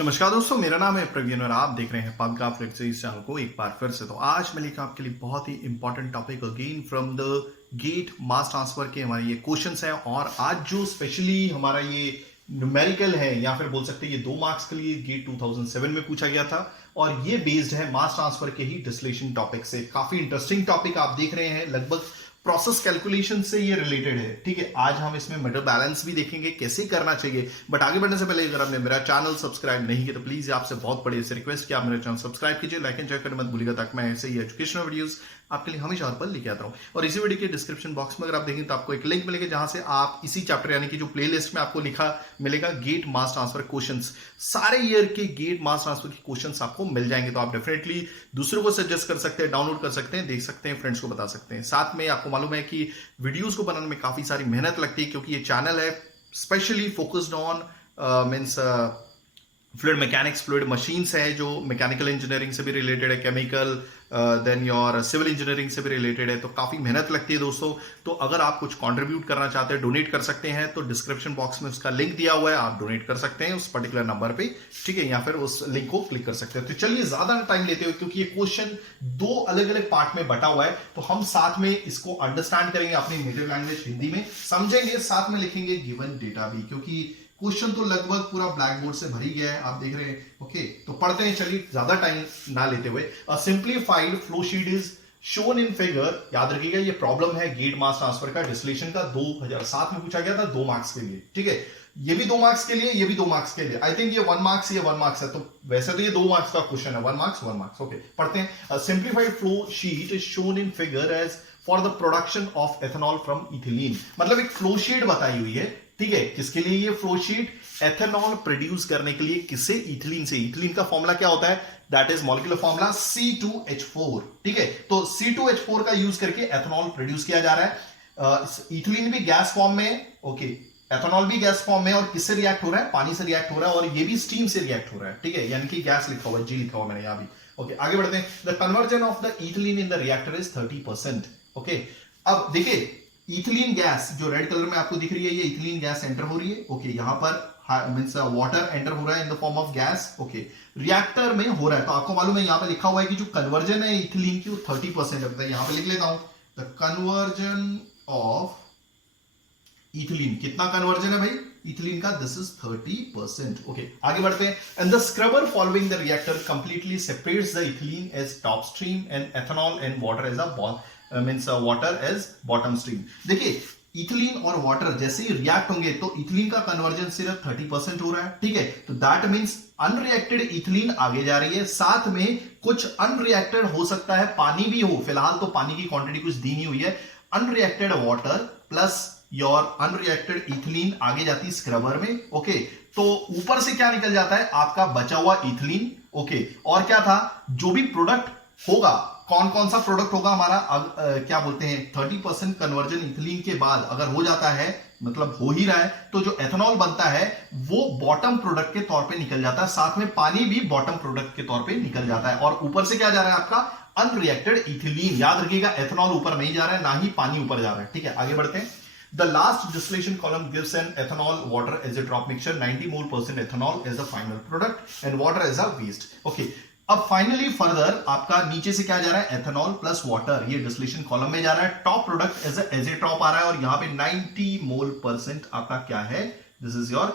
नमस्कार दोस्तों, मेरा नाम है प्रवीण और आप देख रहे हैं पॉडकास्ट फ्लेक्सीज चैनल को एक बार फिर से। तो आज मैं लेकर आपके लिए बहुत ही important topic again from the GATE mass transfer के हमारे ये क्वेश्चंस हैं। और आज जो स्पेशली हमारा ये न्यूमेरिकल है या फिर बोल सकते हैं ये 2 मार्क्स के लिए गेट 2007 में पूछा गया था और ये बेस्ड है मास ट्रांसफर के ही डिस्टिलेशन टॉपिक से। काफी इंटरेस्टिंग टॉपिक आप देख रहे हैं, लगभग प्रोसेस कैलकुलेशन से ये रिलेटेड है। ठीक है, आज हम इसमें मेटल बैलेंस भी देखेंगे कैसे करना चाहिए। बट आगे बढ़ने से पहले अगर आपने मेरा चैनल सब्सक्राइब नहीं किया तो प्लीज आपसे बहुत बड़ी से रिक्वेस्ट कि आप मेरा चैनल सब्सक्राइब कीजिए, लाइक एंड शेयर करना मत भूलिएगा ताकि मैं ऐसे ही एजुकेशनल वीडियोस आपके लिए हमेशा और पर लेके आता हूं। और इसी वीडियो के डिस्क्रिप्शन बॉक्स में अगर आप देखें तो आपको एक लिंक मिलेगा जहां से आप इसी चैप्टर यानी कि जो प्लेलिस्ट में आपको लिखा मिलेगा गेट मास ट्रांसफर क्वेश्चंस, सारे ईयर के गेट मास ट्रांसफर के क्वेश्चंस आपको मिल जाएंगे। तो आप डेफिनेटली दूसरों को सजेस्ट कर सकते हैं, डाउनलोड कर सकते हैं, देख सकते हैं, फ्रेंड्स को बता सकते हैं। साथ में आपको मालूम है कि वीडियोस को बनाने में काफी सारी मेहनत लगती है क्योंकि ये चैनल है specially focused on means fluid mechanics, fluid machines है जो मैकेनिकल इंजीनियरिंग से भी रिलेटेड है, chemical then your civil engineering से भी रिलेटेड है। तो काफी मेहनत लगती है दोस्तों। तो अगर आप कुछ कंट्रीब्यूट करना चाहते हैं, डोनेट कर सकते हैं, तो डिस्क्रिप्शन बॉक्स में उसका लिंक दिया हुआ है, आप डोनेट कर सकते हैं उस पर्टिकुलर नंबर पे। ठीक है, या फिर उस लिंक को क्लिक कर सकते हैं। तो चलिए ज्यादा टाइम लेते हुए, क्योंकि ये क्वेश्चन 2 अलग अलग पार्ट में बटा हुआ है, तो हम साथ में इसको अंडरस्टैंड करेंगे अपनी नेटिव लैंग्वेज हिंदी में, समझेंगे, साथ में लिखेंगे गिवन डेटा भी, क्योंकि क्वेश्चन तो लगभग पूरा ब्लैक बोर्ड से भरी गया है, आप देख रहे हैं। ओके, तो पढ़ते हैं, चलिए ज्यादा टाइम ना लेते हुए। अ simplified flow sheet is shown in figure. याद रखिएगा ये प्रॉब्लम है गेट मास ट्रांसफर का, डिस्टिलेशन का, 2007 में पूछा गया था 2 मार्क्स के लिए। ठीक है, ये भी 2 मार्क्स के लिए, ये भी 2 मार्क्स के लिए। आई थिंक ये 1 मार्क्स, ये 1 मार्क्स है, तो वैसे तो ये 2 मार्क्स का क्वेश्चन है, 1 मार्क्स 1 मार्क्स। ओके, पढ़ते हैं। Simplified flow sheet is shown in figure as for the production of ethanol from ethylene. मतलब एक फ्लो शीट बताई हुई है। ठीक है, किसके लिए ये फ्लो शीट? एथेनॉल प्रोड्यूस करने के लिए। किससे? इथिलीन से। इथिलीन का फॉर्मूला क्या होता है? That is molecular formula C2H4। ठीक है, तो C2H4 का यूज करके एथेनॉल प्रोड्यूस किया जा रहा है। इथिलीन भी गैस फॉर्म में, ओके, एथेनॉल भी गैस फॉर्म में, और किससे रिएक्ट हो रहा है? पानी से रिएक्ट हो रहा है, और ये भी स्टीम से रिएक्ट हो रहा है। ठीक है, यानी कि गैस लिखा हुआ है, जी लिखा हुआ मैंने यहां भी। ओके, आगे बढ़ते हैं। The conversion of the ethylene in the reactor is 30%। Okay, अब देखिए इथिलीन गैस जो रेड कलर में आपको दिख रही है, ये इथिलीन गैस एंटर हो रही है। ओके, यहां पर मींस वाटर एंटर हो रहा है in the form of gas. Okay, reactor में हो रहा है, तो आपको मालूम है यहां पे लिखा हुआ है कि जो कन्वर्जन है इथिलीन की वो 30% है। यहां पे लिख लेता हूं, द कन्वर्जन ऑफ इथिलीन। कितना कन्वर्जन है भाई इथिलीन का? This is 30%। ओके, आगे बढ़ते हैं। And the scrubber following the reactor completely separates the ethylene as top stream and ethanol and water as water as bottom stream. देखिए ethylene और water जैसे ही रिएक्ट होंगे तो इथिलीन का कन्वर्जन सिर्फ 30% हो रहा है। ठीक है, तो दैट मींस अनरिएक्टेड इथिलीन आगे जा रही है, साथ में कुछ अनरिएक्टेड हो सकता है पानी भी हो, फिलहाल तो पानी की क्वांटिटी कुछ दी नहीं हुई है। Unreacted water plus your unreacted ethylene आगे जाती है स्क्रबर में। ओके, तो ऊपर से क्या निकल जाता है? आपका बचा हुआ इथिलीन। ओके, और क्या था? जो भी प्रोडक्ट होगा, कौन कौन सा प्रोडक्ट होगा हमारा? क्या बोलते हैं, 30% कन्वर्जन इथिलीन के बाद अगर हो जाता है, मतलब हो ही रहा है, तो जो एथेनॉल बनता है वो बॉटम प्रोडक्ट के तौर पे निकल जाता है, साथ में पानी भी बॉटम प्रोडक्ट के तौर पे निकल जाता है। और ऊपर से क्या जा रहा है आपका? Unreacted ethylene. याद रखिएगा एथेनॉल ऊपर नहीं जा रहा है, ना ही पानी ऊपर जा रहा है। ठीक है, आगे बढ़ते हैं। The last distillation column gives an ethanol water as a drop mixture, 90 mole% ethanol as a final product and water as a waste. Okay, अब फाइनली फर्दर आपका नीचे से क्या जा रहा है? एथेनॉल प्लस वाटर, ये डिस्टिलेशन कॉलम में जा रहा है। Top product as a top आ रहा है, और यहां पे 90 मोल% आपका क्या है? दिस इज योर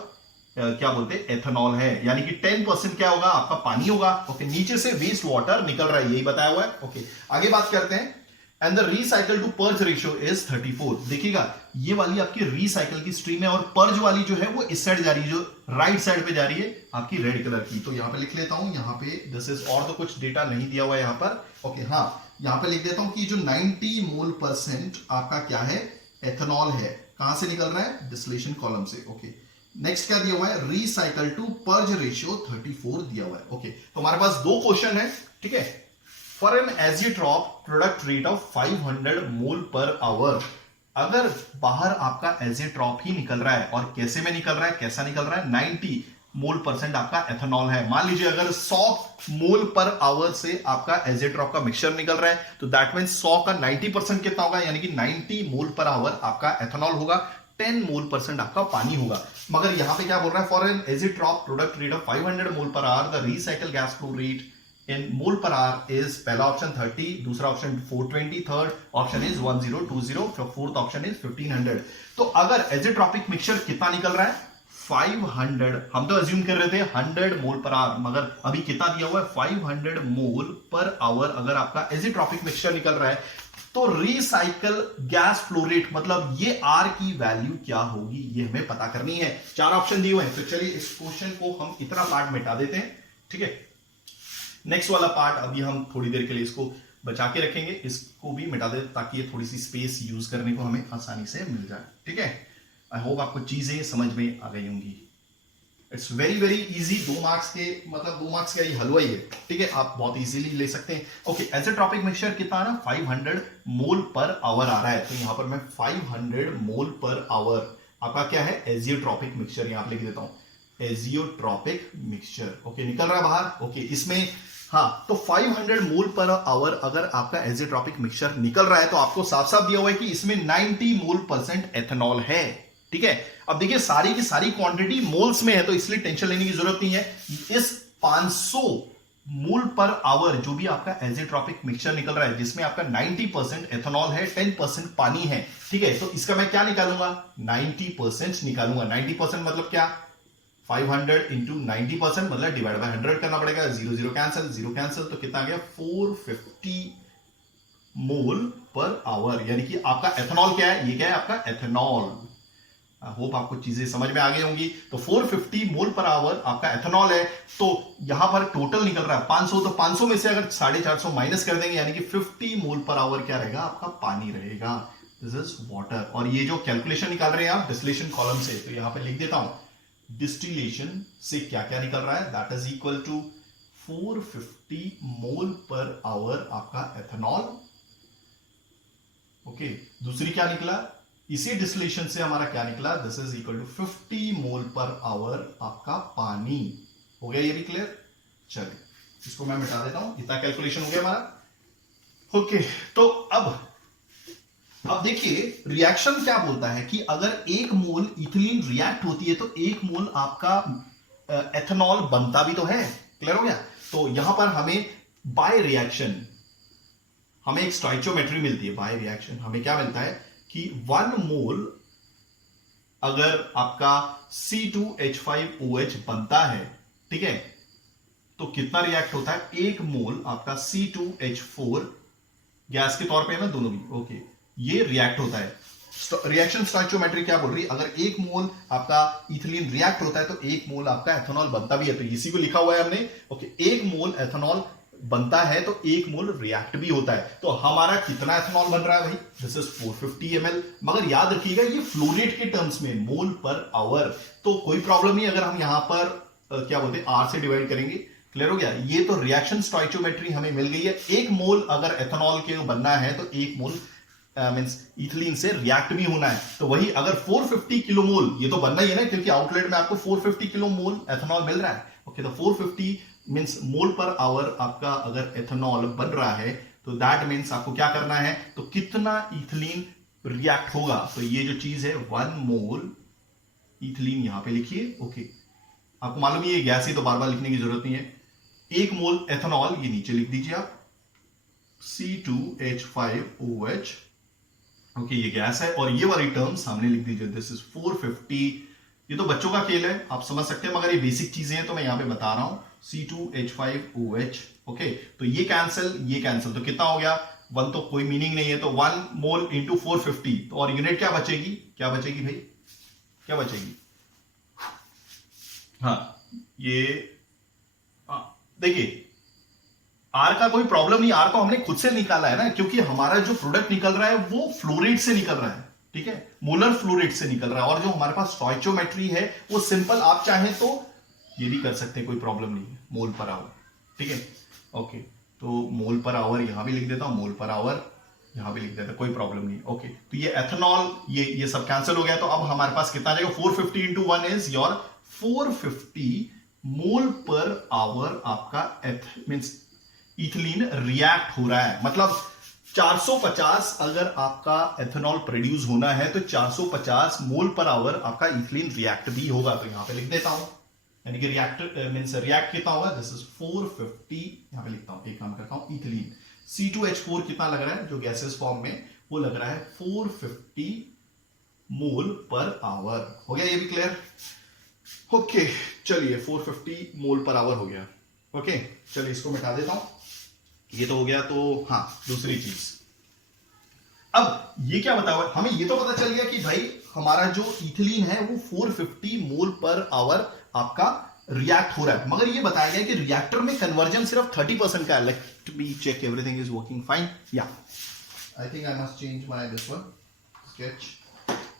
क्या बोलते हैं, एथेनॉल है, यानी कि 10% क्या होगा? आपका पानी होगा। ओके, नीचे से वेस्ट वाटर निकल रहा है, यही बताया हुआ है। ओके, आगे बात करते हैं। And the recycle to purge ratio is 34। देखिएगा ये वाली आपकी रिसाइकल की स्ट्रीम है, और पर्ज वाली जो है वो इस साइड जा रही है, जो राइट साइड पे जा रही है आपकी रेड कलर की। तो यहां पे लिख लेता हूं, यहां पे दिस इज, और तो कुछ डेटा नहीं दिया हुआ है यहां पर। ओके, हाँ, यहां पे लिख देता हूं कि जो 90 मोल% आपका क्या है? एथेनॉल है। कहां से निकल रहा है? डिस्टिलेशन कॉलम से। ओके, नेक्स्ट क्या दिया हुआ है? रिसाइकल टू पर्ज रेशियो 34 दिया हुआ है। ओके, तो हमारे पास 2 क्वेश्चन है। ठीक है, for an azeotrope product rate of 500 mole per hour, अगर बाहर आपका एजिट्रॉप ही निकल रहा है, और कैसे में निकल रहा है, कैसा निकल रहा है? 90 मोल% आपका एथेनॉल है। मान लीजिए अगर 100 मोल पर आवर से आपका एजिट्रॉप का मिक्सचर निकल रहा है, तो दैट मींस 100 का 90% कितना होगा? यानी कि 90 मोल पर आवर आपका एथेनॉल होगा, 10 मोल% आपका पानी होगा। मगर यहां पे क्या बोल रहा है, for an azeotrope product rate of 500 mole per hour the recycle gas flow rate in mole per hour is, पहला ऑप्शन 30, दूसरा option 420, third option is 1020, fourth option is 1500। तो अगर एजिट्रॉपिक मिक्सचर कितना निकल रहा है 500, हम तो अज्यूम कर रहे थे 100 मोल पर आवर, मगर अभी कितना दिया हुआ है 500 मोल पर आवर अगर आपका एजिट्रॉपिक मिक्सचर निकल रहा है, तो रिसाइकल गैस फ्लो रेट मतलब ये आर की वैल्यू क्या होगी ये हमें पता करनी है। 4 ऑप्शन दिए हुए हैं, तो चलिए इस क्वेश्चन को हम इतना पार्ट मिटा देते हैं, ठीक है। नेक्स्ट वाला पार्ट अभी हम थोड़ी देर के लिए इसको बचा के रखेंगे, इसको भी मिटा देते ताकि ये थोड़ी सी स्पेस यूज करने को हमें आसानी से मिल जाए, ठीक है। आई होप आपको चीजें समझ में आ गई होंगी। It's very very easy, 2 marks के मतलब 2 मार्क्स का ये हलवा ही है, ठीक है, आप बहुत इजीली ले सकते हैं। ओके, एजिट्रॉपिक मिक्सचर कितना है ना 500 मोल पर आवर आ रहा है, तो यहां पर मैं 500 मोल पर आवर आपका क्या है एजियोट्रॉपिक मिक्सचर यहां लिख देता हूं, एजियोट्रॉपिक मिक्सचर। ओके, निकल रहा है बाहर। ओके, इसमें हाँ, तो 500 मोल पर आवर अगर आपका एजियोट्रॉपिक मिक्सचर निकल रहा है तो आपको साफ साफ दिया हुआ है कि इसमें 90 मोल% एथेनॉल है, ठीक है। अब देखिए सारी की सारी क्वांटिटी मोल्स में है, तो इसलिए टेंशन लेने की जरूरत नहीं है। इस 500 मोल पर आवर जो भी आपका एजिट्रॉपिक मिक्सचर निकल रहा है जिसमें आपका 90% एथेनॉल है, 10% पानी है, ठीक है, तो इसका मैं क्या निकालूंगा 90% निकालूंगा। 90% मतलब क्या 500 इंटू 90% मतलब डिवाइड बाय 100 करना पड़ेगा, 0 0 कैंसिल, 0 कैंसिल, तो कितना आ गया 450 मोल पर आवर, यानी कि आपका एथेनॉल क्या है, ये क्या है आपका एथेनॉल। आई होप आपको चीजें समझ में आ गई होंगी। तो 450 मोल पर आवर आपका एथेनॉल है, तो यहां पर टोटल निकल रहा है 500, तो 500 में से अगर 450 माइनस कर देंगे यानी कि 50 मोल पर आवर क्या रहेगा आपका पानी रहेगा, दिस इज वाटर। और ये जो कैलकुलेशन निकाल रहे हैं आप डिस्टिलेशन कॉलम से, तो यहां पर लिख देता हूं डिस्टिलेशन से क्या क्या निकल रहा है, that is equal to 450 mole per hour आपका एथेनॉल। ओके, दूसरी क्या निकला, इसी डिस्टिलेशन से हमारा क्या निकला, this is equal to 50 mole per hour आपका पानी। हो गया ये भी क्लियर। चलिए इसको मैं मिटा देता हूं, इतना कैलकुलेशन हो गया हमारा। ओके, तो अब देखिए रिएक्शन क्या बोलता है कि अगर 1 मोल इथिलीन रिएक्ट होती है तो 1 मोल आपका एथेनॉल बनता भी तो है। क्लियर हो गया। तो यहां पर हमें बाय रिएक्शन हमें एक स्टोइचियोमेट्री मिलती है। बाय रिएक्शन हमें क्या मिलता है कि 1 मोल अगर आपका C2H5OH बनता है, ठीक है, तो कितना रिएक्ट होता है 1 मोल आपका C2H4 गैस के तौर पे है ना दोनों भी। ओके, ये रिएक्ट होता है। रिएक्शन स्टोइचियोमेट्री क्या बोल रही है, अगर 1 मोल आपका इथिलीन रिएक्ट होता है तो 1 मोल आपका एथेनॉल बनता भी है, तो इसी को लिखा हुआ है हमने। ओके, 1 मोल एथेनॉल बनता है तो 1 मोल रिएक्ट भी होता है। तो हमारा कितना एथेनॉल बन रहा है भाई, दिस इज 450 ml। मगर याद रखिएगा ये फ्लो रेट के टर्म्स में मोल पर आवर, तो कोई प्रॉब्लम नहीं अगर हम यहां पर क्या बोलते हैं आर से डिवाइड करेंगे। क्लियर हो गया। ये तो रिएक्शन स्टोइचियोमेट्री हमें मिल गई है। 1 मोल अगर एथेनॉल के बनना है तो 1 मोल मींस इथिलीन से रिएक्ट भी होना है। तो वही अगर 450 किलो मोल, ये तो बनना ही है ना क्योंकि आउटलेट में आपको 450 किलो मोल एथेनॉल मिल रहा है। ओके, तो 450 मींस मोल पर आवर आपका अगर एथेनॉल बन रहा है तो दैट मींस आपको क्या करना है, तो कितना इथिलीन रिएक्ट होगा। तो ये जो चीज है 1 मोल इथिलीन यहां पे लिखिए। ओके, आपको मालूम है ये गैस ही तो बार बार लिखने की जरूरत नहीं है। 1 मोल एथेनॉल ये नीचे लिख दीजिए आप, C2H5OH। ओके, ये गैस है और ये वाली टर्म सामने लिख दीजिए, दिस इज 450। ये तो बच्चों का खेल है, आप समझ सकते हैं, मगर ये बेसिक चीजें हैं तो मैं यहां पे बता रहा हूं। C2H5OH। ओके, तो ये कैंसिल, तो कितना हो गया 1, तो कोई मीनिंग नहीं है, तो 1 मोल इंटू 450, तो और यूनिट क्या बचेगी भाई, क्या बचेगी। हाँ, ये देखिए आर का कोई प्रॉब्लम नहीं, आर को हमने खुद से निकाला है ना, क्योंकि हमारा जो प्रोडक्ट निकल रहा है वो फ्लो रेट से निकल रहा है, ठीक है, मोलर फ्लो रेट से निकल रहा है। और जो हमारे पास स्टोइचियोमेट्री है वो सिंपल, आप चाहें तो ये भी कर सकते हैं, कोई प्रॉब्लम नहीं है, मोल पर आवर, ठीक है। ओके, तो मोल पर आवर यहां भी लिख देता हूं, मोल पर आवर यहां भी लिख देता हूं, कोई प्रॉब्लम नहीं। ओके, तो ये एथेनॉल ये सब कैंसिल हो गया, तो अब हमारे पास कितना आ जाएगा 450 into 1 is your 450 mole per hour आपका मींस इथिलीन रिएक्ट हो रहा है। मतलब 450 अगर आपका एथेनॉल प्रोड्यूस होना है तो 450 मोल पर आवर आपका इथिलीन रिएक्ट भी होगा। तो यहां पे लिख देता हूं, यानी कि रिएक्टर मींस रिएक्ट कितना होगा, दिस इज 450, यहां पे लिखता हूं, एक काम करता हूं, इथिलीन C2H4 कितना लग रहा है जो गैसेस फॉर्म में, वो लग रहा है 450 मोल पर आवर। हो गया ये भी क्लियर? ओके चलिए 450 मोल पर आवर हो गया। ओके चलिए इसको मिटा देता हूं, ये तो हो गया। तो हाँ दूसरी चीज, अब ये क्या बताओ, हमें ये तो पता चल गया कि भाई हमारा जो इथिलीन है वो 450 मोल पर आवर आपका रिएक्ट हो रहा है, मगर ये बताया गया कि रिएक्टर में कन्वर्जन सिर्फ 30% का है। Let me check everything is working fine. या I think I must change my this one sketch.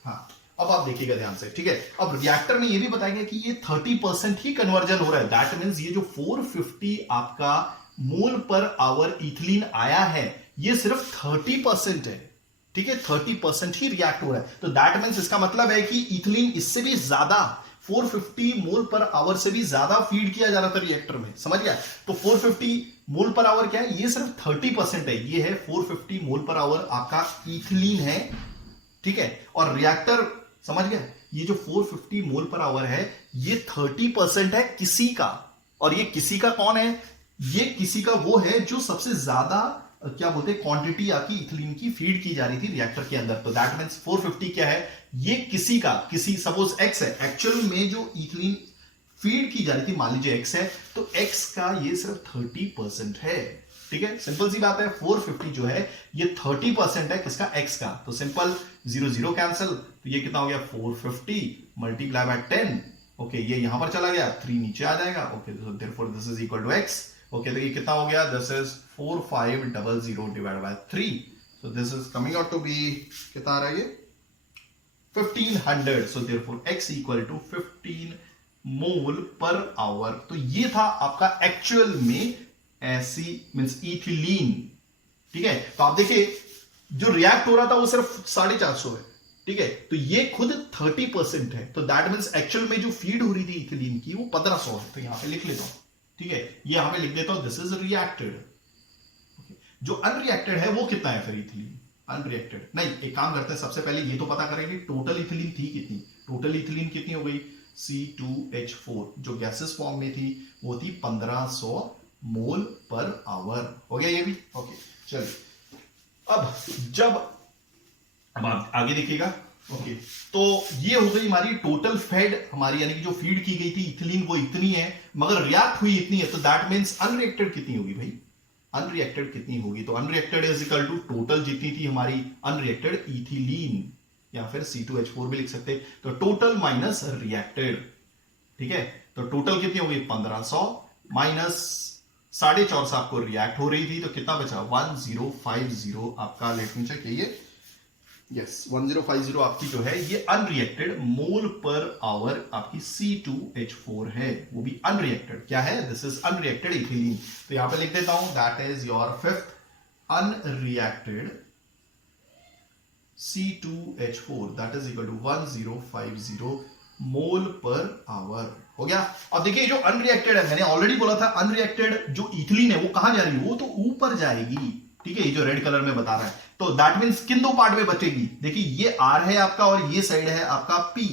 हाँ अब आप देखिएगा ध्यान से, ठीक है। अब रिएक्टर में ये भी बताया गया कि ये 30% ही कन्वर्जन हो रहा है। दैट मींस ये जो 450 आपका मोल पर आवर इथिलीन आया है ये सिर्फ 30% है, ठीक है, 30% ही रिएक्ट हो रहा है। तो दैट मींस इसका मतलब है कि इथिलीन इससे भी ज्यादा 450 मोल पर आवर से भी ज्यादा फीड किया जा रहा था रिएक्टर में, समझ गया। तो 450 मोल पर आवर क्या है, ये सिर्फ 30% है, ये है 450 मोल पर आवर आपका इथिलीन है, ठीक है। और रिएक्टर समझ गया, ये जो 450 मोल पर आवर है ये 30% है किसी का, और ये किसी का कौन है, ये किसी का वो है जो सबसे ज्यादा क्या बोलते हैं क्वांटिटी आपकी इथिलीन की फीड की जा रही थी रिएक्टर के अंदर। तो दैट मींस 450 क्या है, ये किसी का, किसी सपोज एक्स है, एक्चुअल में जो इथिलीन फीड की जा रही थी मान लीजिए एक्स है, तो एक्स का ये सिर्फ 30% है, ठीक है। सिंपल सी बात है, 450 जो है ये 30% है किसका, एक्स का। तो सिंपल 0 0 कैंसिल, तो ये कितना हो गया 450 मल्टीप्लाई बाय 10। ओके ये यहां पर चला गया, 3 नीचे आ जाएगा। Okay therefore this is equal to X. Okay तो ये कितना हो गया, this is 4500 divide by 3, so this is coming out to be कितना आ रहा है ये 1500। So therefore x equal to 15 mole per hour. तो ये था आपका एक्चुअल में ऐसी मींस इथिलीन, ठीक है। तो आप देखिए जो रिएक्ट हो रहा था वो सिर्फ 450 है, ठीक है। तो ये खुद 30% है, तो दैट मींस एक्चुअल में जो फीड हो रही थी इथिलीन की वो 1500 है। तो यहां पे लिख लेता हूं, ठीक है, ये यहां पे लिख देता हूं, दिस इज रिएक्टेड। जो अनरिएक्टेड है वो कितना है फिर इथिलीन, अनरिएक्टेड नहीं, एक काम करते हैं, सबसे पहले ये तो पता करेंगे टोटल इथिलीन थी कितनी। टोटल इथिलीन कितनी हो गई, C2H4 जो गैसेस फॉर्म में थी वो थी 1500 मोल पर आवर। हो गया ये भी, ओके चलिए। अब आप आगे देखिएगा, ओके तो ये हो गई हमारी टोटल फेड, हमारी यानी कि जो फीड की गई थी इथिलीन वो इतनी है, मगर रिएक्ट हुई इतनी है। तो दैट मींस अनरिएक्टेड कितनी होगी भाई, अनरिएक्टेड कितनी होगी, तो unreacted is equal to total जितनी थी हमारी अनरिएक्टेड इथिलीन, या फिर C2H4 भी लिख सकते हैं। तो टोटल माइनस रिएक्टेड, ठीक है। तो टोटल कितनी होगी 1500 माइनस 450 आपको रिएक्ट हो रही थी, तो कितना बचा 1050 आपका, लेट मी चेक, ये यस 1050 आपकी जो है ये अनरिएक्टेड मोल पर आवर आपकी C2H4 है, वो भी अनरिएक्टेड क्या है, दिस इज अनरिएक्टेड इथिलीन। तो यहां पे लिख देता हूं, that is your fifth unreacted C2H4 that is equal to 1050 mole per hour. हो गया। अब देखिए जो अनरिएक्टेड है, मैंने ऑलरेडी बोला था अनरिएक्टेड जो इथिलीन है वो कहां जा रही है, वो तो ऊपर जाएगी, ठीक है, ये जो रेड कलर में बता रहा है। तो दैट मींस किन दो पार्ट में बचेगी, देखिए ये R है आपका और ये साइड है आपका P,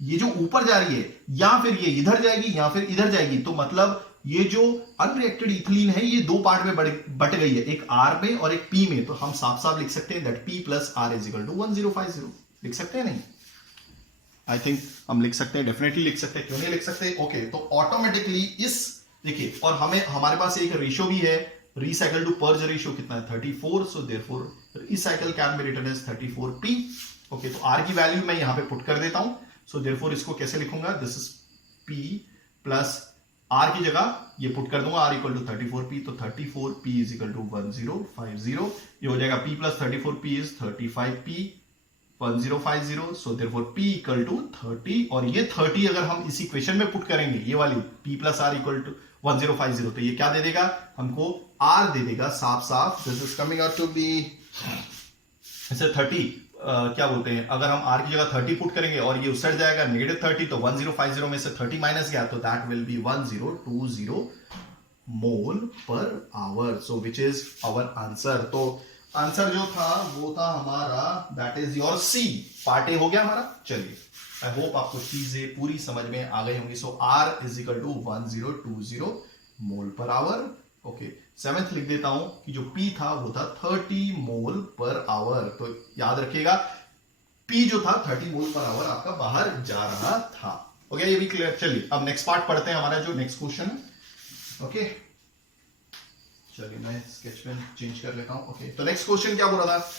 ये जो ऊपर जा रही है या फिर ये इधर जाएगी या फिर इधर जाएगी। तो मतलब ये जो अनरिएक्टेड इथिलीन है ये दो पार्ट में बट गई है, एक R में और एक P में। तो हम साफ साफ लिख सकते हैं that P plus R is equal to 1050। लिख सकते हैं नहीं, आई थिंक हम लिख सकते हैं, डेफिनेटली लिख सकते हैं, क्यों नहीं लिख सकते। ओके तो ऑटोमेटिकली इस देखिए, और हमें हमारे पास एक रेशियो भी है, recycle to purge रेशियो कितना है 34, so therefore recycle can be written as 34p। Okay तो R की वैल्यू मैं यहां पे पुट कर देता हूं, so therefore इसको कैसे लिखूंगा, this is P plus R की जगह ये पुट कर दूंगा R इक्वल टू 34p, तो 34p इज इक्वल टू 1050, ये हो जाएगा P plus 34p is 35p 1050, so therefore P equal to 30, और ये 30 अगर हम इस इक्वेशन में पुट करेंगे ये वाली P plus R equal to 1050, तो ये क्या दे देगा हमको, R दे देगा साफ साफ, this is coming out to be ऐसे 30 क्या बोलते हैं, अगर हम R की जगह 30 पुट करेंगे और ये उस साइड जाएगा -30, तो 1050 में से 30 माइनस गया, तो that will be 1020 mole per hour, so which is our answer. तो आंसर जो था वो था हमारा that is your C, part A हो गया हमारा। चलिए, आई होप आपको चीजें पूरी समझ में आ गई होंगी। So R is equal to 1020 mole per hour. Okay, seventh लिख देता हूं कि जो पी था वो था 30 मोल पर आवर। तो याद रखिएगा पी जो था 30 मोल पर आवर आपका बाहर जा रहा था। ओके, ये भी क्लियर। चलिए अब नेक्स्ट पार्ट पढ़ते हैं, हमारा जो नेक्स्ट क्वेश्चन है। ओके, चलिए मैं स्केच पेन चेंज कर लेता हूं। ओके, तो नेक्स्ट क्वेश्चन क्या बोल रहा था,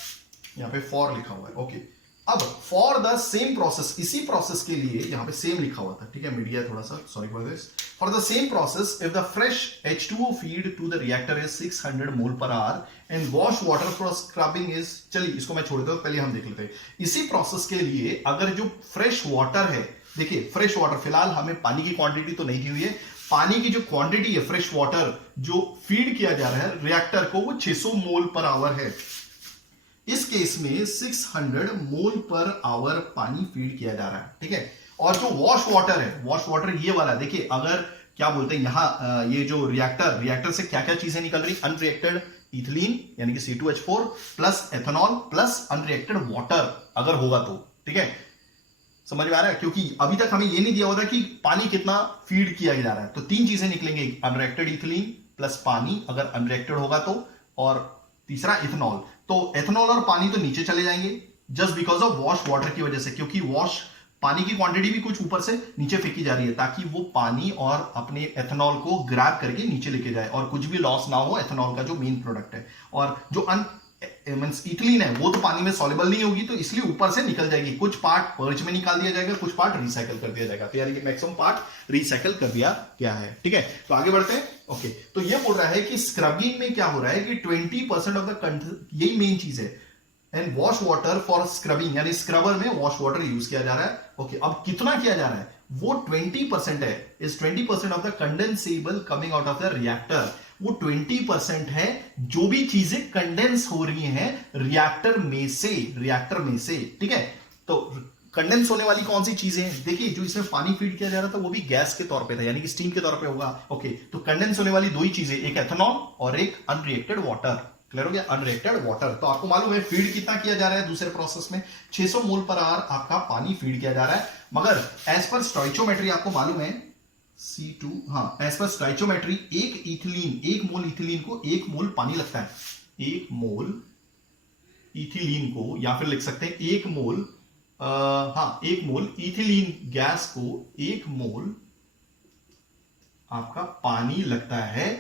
यहाँ पे फॉर लिखा हुआ है। ओके, अब फॉर द सेम प्रोसेस, इसी प्रोसेस के लिए यहाँ पे सेम लिखा हुआ था, ठीक है, मीडिया थोड़ा सा, sorry for this. For the same process if the fresh H2O feed to the reactor is 600 mole per hour and wash water for scrubbing is, चलिए इसको मैं छोड़ देता हूं, पहले हम देख लेते हैं। इसी प्रोसेस के लिए अगर जो फ्रेश वाटर है, देखिए फ्रेश वाटर, फिलहाल हमें पानी की क्वांटिटी तो नहीं दी हुई है, पानी की जो क्वांटिटी है फ्रेश वाटर जो फीड किया जा रहा है रिएक्टर को वो 600 मोल पर आवर है। इस केस में 600 मोल पर आवर पानी फीड किया जा रहा है, ठीक है। और जो वॉश वाटर है, वॉश वाटर ये वाला, देखिए अगर क्या बोलते हैं यहां ये जो रिएक्टर से क्या क्या चीजें निकल रही, अनरिएक्टेड इथिलीन यानी कि C2H4 plus ethanol plus unreacted water अगर होगा तो, ठीक है, समझ में आ रहा है। क्योंकि अभी तक हमें ये नहीं दिया होता कि पानी कितना फीड किया जा रहा है, तो तीन चीजें निकलेंगे, अनरिएक्टेड इथिलीन प्लस पानी अगर अनरिएक्टेड होगा तो, और तीसरा इथेनॉल। तो एथेनॉल और पानी तो नीचे चले जाएंगे just because of wash water की वजह से, क्योंकि वॉश पानी की क्वांटिटी भी कुछ ऊपर से नीचे फेंकी जा रही है ताकि वो पानी और अपने एथेनॉल को ग्रैब करके नीचे लेके जाए और कुछ भी लॉस ना हो एथेनॉल का जो मेन प्रोडक्ट है। और जो इथिलीन है वो तो पानी में सॉल्युबल नहीं होगी, तो इसलिए ऊपर से निकल जाएगी, कुछ पार्ट पर्च में निकाल दिया जाएगा, कुछ पार्ट रिसाइकल कर दिया जाएगा, तो यानी कि मैक्सिमम पार्ट रिसाइकल कर दिया गया है, ठीक है। तो आगे बढ़ते हैं। ओके, तो ये बोल रहा है कि स्क्रबिंग में क्या हो रहा है कि 20% ऑफ द, यही मेन चीज है, and wash water for scrubbing, यानी स्क्रबर में वॉश वाटर यूज किया जा रहा है। ओके, अब कितना किया जा रहा है, वो 20% है, is 20% of the condensable coming out of the reactor. वो 20% है जो भी चीजें कंडेंस हो रही हैं रिएक्टर में से, ठीक है। तो कंडेंस होने वाली कौन सी चीजें हैं, देखिए जो इसमें पानी फीड किया जा रहा था वो भी गैस के तौर पे था, यानी कि स्टीम के तौर पे होगा। ओके, तो कंडेंस होने वाली दो ही चीजें, एक एथेनॉल और एक अनरिएक्टेड वाटर। क्लियर हो गया, अनरिएक्टेड वाटर। तो आपको मालूम है फीड कितना किया जा रहा है दूसरे प्रोसेस में, 600 मोल पर आवर आपका पानी फीड किया जा रहा है, मगर एज पर स्टोइचोमेट्री आपको मालूम है C2, हाँ एज पर स्टोइचोमेट्री एक मोल इथिलीन को 1 मोल पानी लगता है, 1 मोल इथिलीन को, या फिर लिख सकते हैं 1 मोल, हाँ 1 मोल इथिलीन गैस को 1 मोल आपका पानी लगता है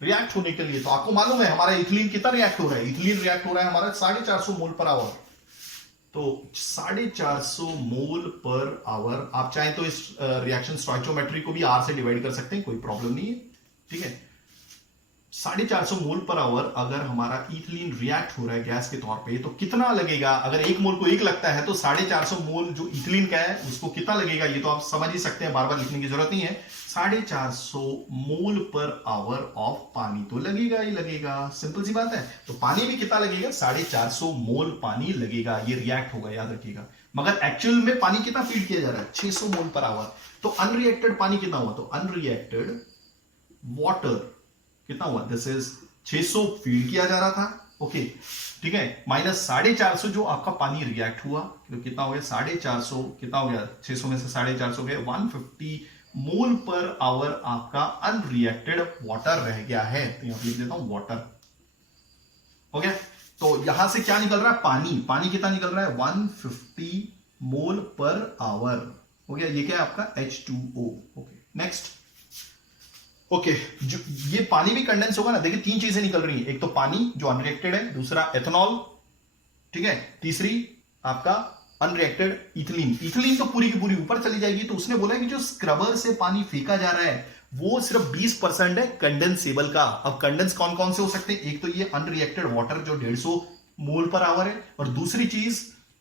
रिएक्ट होने के लिए। तो आपको मालूम है हमारा इथिलीन कितना रिएक्ट हो रहा है, इथिलीन रिएक्ट हो रहा है हमारा 450 मोल पर आवर। तो 450 मोल पर आवर, आप चाहें तो इस रिएक्शन स्टोइचोमेट्री को भी R से डिवाइड कर सकते हैं, कोई प्रॉब्लम नहीं है, ठीक है। 450 मोल पर आवर अगर हमारा इथिलीन रिएक्ट हो रहा है गैस के तौर पे, तो कितना लगेगा, अगर 1 मोल को 1 लगता है तो 450 मोल जो इथिलीन का है उसको कितना लगेगा, ये तो आप समझ ही सकते हैं, बार बार लिखने की जरूरत नहीं है। 450 मोल पर आवर ऑफ पानी तो लगेगा ही लगेगा, सिंपल सी बात है। तो पानी भी कितना लगेगा, 450 मोल पानी लगेगा, ये रिएक्ट होगा, याद रखिएगा। मगर एक्चुअल में पानी कितना फीड किया जा रहा है, 600 मोल पर आवर। तो अनरिएक्टेड पानी कितना हुआ, तो अनरिएक्टेड वाटर कितना हुआ, दिस इज 600 फीड किया जा रहा था, ओके, ठीक है, माइनस 450 जो आपका पानी रिएक्ट हुआ, तो कितना हो गया 450, कितना हो गया 600 में से 450 गए 150 मोल पर आवर आपका अनरिएक्टेड वाटर रह गया है। तो यहां लिख देता हूं वाटर, हो गया। तो यहां से क्या निकल रहा है, पानी कितना निकल रहा है 150 मोल पर आवर, हो गया। ये क्या है आपका H2O। Okay, next. ओके, जो ये पानी भी कंडेंस होगा ना, देखिए 3 चीजें निकल रही हैं, एक तो पानी जो अनरिएक्टेड है, दूसरा एथेनॉल, ठीक है, तीसरी आपका अनरिएक्टेड इथिलीन तो पूरी की पूरी ऊपर चली जाएगी। तो उसने बोला कि जो स्क्रबर से पानी फेंका जा रहा है वो सिर्फ 20% है कंडेंसेबल का। अब कंडेंस कौन कौन से हो सकते हैं, एक तो ये अनरिएक्टेड वाटर जो 150 मोल पर आवर है, और दूसरी चीज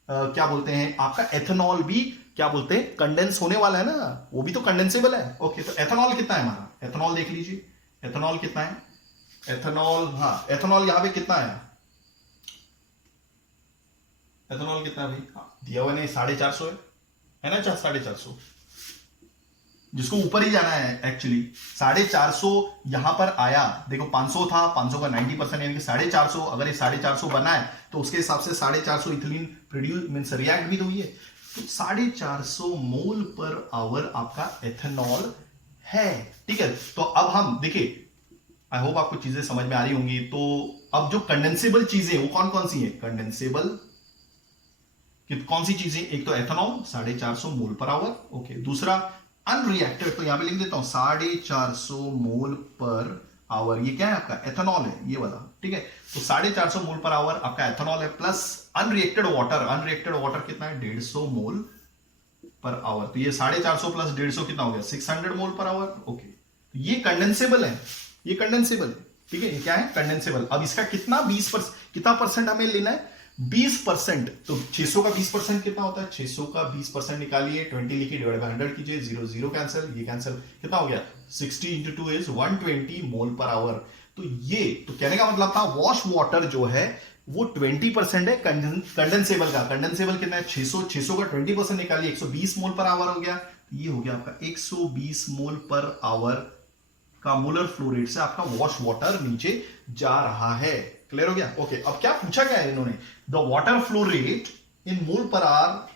क्या बोलते हैं आपका एथेनॉल भी क्या बोलते हैं कंडेंस होने वाला है ना, वो भी तो कंडेंसेबल है। ओके, तो एथेनॉल कितना है हमारा, एथेनॉल देख लीजिए, एथेनॉल कितना है, एथेनॉल, हाँ एथेनॉल यहां पे कितना है, एथेनॉल कितना है भाई, दिया हुआ नहीं, 450 है ना, 450, जिसको ऊपर ही जाना है एक्चुअली। 450 यहां पर आया, देखो 500 था, 500 का 90% यानी कि 450। अगर ये 450 बना है तो उसके हिसाब से 450 इथिलीन प्रोड्यूस मींस रिएक्ट भी तो हुई है। तो 450 मोल पर आवर आपका एथेनॉल है। ठीक है, तो अब हम देखिए, आई होप आपको चीजें समझ में आ रही होंगी। तो अब जो कंडेंसेबल चीजें वो कौन कौन सी है? कंडेंसेबल कौन सी चीजें? एक तो ethanol 450 mole per hour, okay. दूसरा अनरिएक्टेड, तो यहां पे लिख देता हूं 450 मोल पर आवर। ये क्या है आपका? एथेनॉल है ये वाला। ठीक है, तो 450 मोल पर आवर आपका एथेनॉल है, plus unreacted water. Unreacted water कितना है? 150 मोल पर आवर। तो ये 450 प्लस 150 कितना हो गया? 600 मोल पर आवर, ओके। तो ये कंडेंसेबल है, ये कंडेंसेबल है। ठीक है, ये क्या है? कंडेंसेबल। अब इसका कितना 20% कितना परसेंट हमें लेना है? 20%। तो 600 का 20% कितना होता है? 600 का 20% निकालिए, 20 लिखिए, डिवाइड बाय 100 कीजिए, 0 0 कैंसिल, ये कैंसिल, कितना हो गया? 60 into 2 is 120 mole per hour. तो ये तो कहने का मतलब था वॉश वाटर जो है वो 20% है कंडेंसेबल का। कंडेंसेबल कितना है? 600। 600 का 20% निकालिए, 120 मोल पर आवर हो गया। ये हो गया आपका 120 मोल पर आवर का मोलर फ्लो रेट से आपका वॉश वाटर नीचे जा रहा है। क्लियर हो गया? ओके। अब क्या पूछा गया है इन्होंने? The water flow rate in mole per hour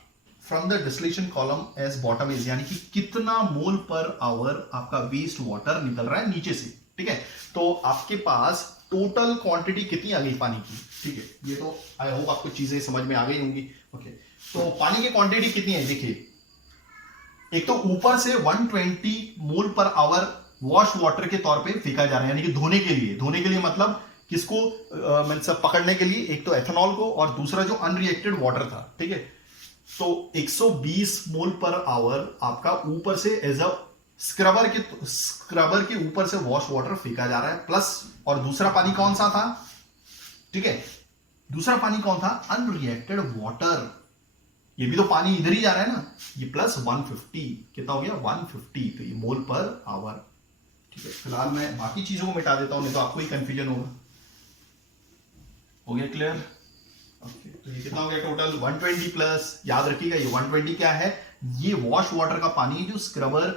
from the distillation column as bottom is, यानी कि कितना मोल पर आवर आपका वेस्ट वाटर निकल रहा है नीचे से। ठीक है, तो आपके पास टोटल क्वांटिटी कितनी आ गई पानी की? ठीक है, ये तो आई होप आपको चीजें समझ में आ गई होंगी। ओके, तो पानी की क्वांटिटी कितनी है? देखिए, एक तो ऊपर से 120 मोल पर आवर वॉश वाटर के तौर पे फेंका जा रहा है, यानी कि धोने के लिए। धोने के लिए मतलब किसको? मतलब पकड़ने के लिए, एक तो एथेनॉल को, और दूसरा जो अनरिएक्टेड वाटर था। ठीक है, तो 120 मोल पर आवर आपका ऊपर से एज अ स्क्रबर के ऊपर से वॉश वाटर फेंका जा रहा है, प्लस और दूसरा पानी कौन सा था? ठीक है, दूसरा पानी कौन था? Unreacted water. ये भी तो पानी इधर ही जा रहा है ना। ये प्लस 150 कितना हो गया? 150। तो ये मोल पर आवर। ठीक है, फिलहाल मैं बाकी चीजों को मिटा देता हूं, नहीं तो आपको ही कंफ्यूजन होगा। हो गया क्लियर? ओके, तो ये कितना हो गया टोटल? 120 प्लस, याद रखिएगा ये 120 क्या है? ये वॉश वाटर का पानी जो स्क्रबर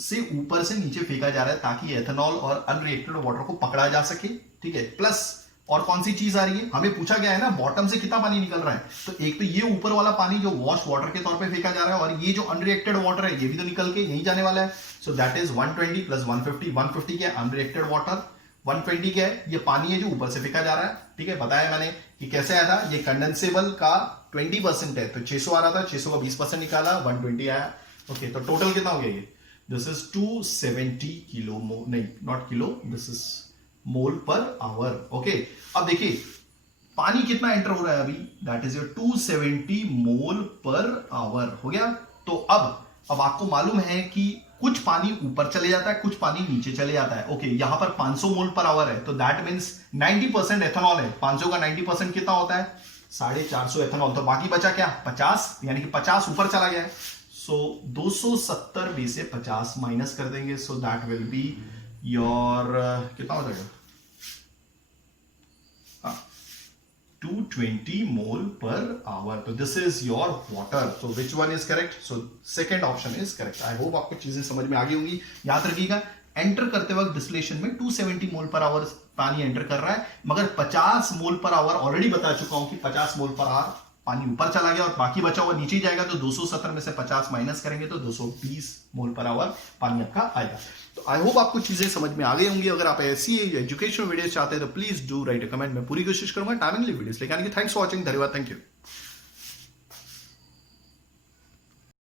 से ऊपर से नीचे फेंका जा रहा है ताकि एथेनॉल और अनरिएक्टेड वाटर को पकड़ा जा सके। ठीक है, प्लस और कौन सी चीज आ रही है? हमें पूछा गया है ना बॉटम से कितना पानी निकल रहा है। तो एक तो ये ऊपर वाला पानी जो वॉश वाटर के तौर पे फेंका जा रहा है, और ये जो अनरिएक्टेड वाटर है ये भी तो निकल के यहीं जाने वाला है। So that is 120 plus 150। 150 क्या है? Unreacted water. 120 क्या है? ये पानी है जो ऊपर से फेंका जा रहा है। ठीक है, बताया मैंने कि कैसे आया था। ये कंडेंसेबल का 20% है, तो 600 आ रहा था, 600 का 20% निकाला, 120 आया। ओके, तो टोटल कितना हो गया ये? दिस इज 270 किलो, नहीं not kilo, this is mole per hour. Okay, अब देखिए पानी कितना एंटर हो रहा है अभी? That is your 270 mole per hour. हो गया। तो अब आपको मालूम है कि कुछ पानी ऊपर चले जाता है, कुछ पानी नीचे चले जाता है। ओके, यहां पर 500 मोल पर आवर है, तो दैट मीन्स 90% एथेनॉल है। 500 का 90% कितना होता है? 450 एथेनॉल। तो बाकी बचा क्या? 50, यानी कि 50 ऊपर चला गया है। सो 270 में से 50 माइनस कर देंगे, so that will be your कितना हो जाएगा? 220 मोल पर आवर। तो this is your water. So which one is correct? So second option is correct. I hope आपको चीजें समझ में आ गई होंगी। याद रखिएगा, एंटर करते वक्त डिस्टिलेशन में 270 मोल पर आवर पानी एंटर कर रहा है, मगर 50 मोल पर आवर ऑलरेडी बता चुका हूं कि 50 मोल पर आवर पानी ऊपर चला गया और बाकी बचा हुआ नीचे जाएगा। तो 270 में से 50 माइनस करेंगे तो 220 मोल पर आवर पानी आपका आएगा। तो आई होप आपको चीजें समझ में आ गई होंगी। अगर आप ऐसी एजुकेशनल वीडियोस चाहते हैं तो please do right a comment. मैं पूरी कोशिश करूंगा टाइमिंगली वीडियोस लेके आने की। थैंक्स फॉर वॉचिंग, धन्यवाद, थैंक यू।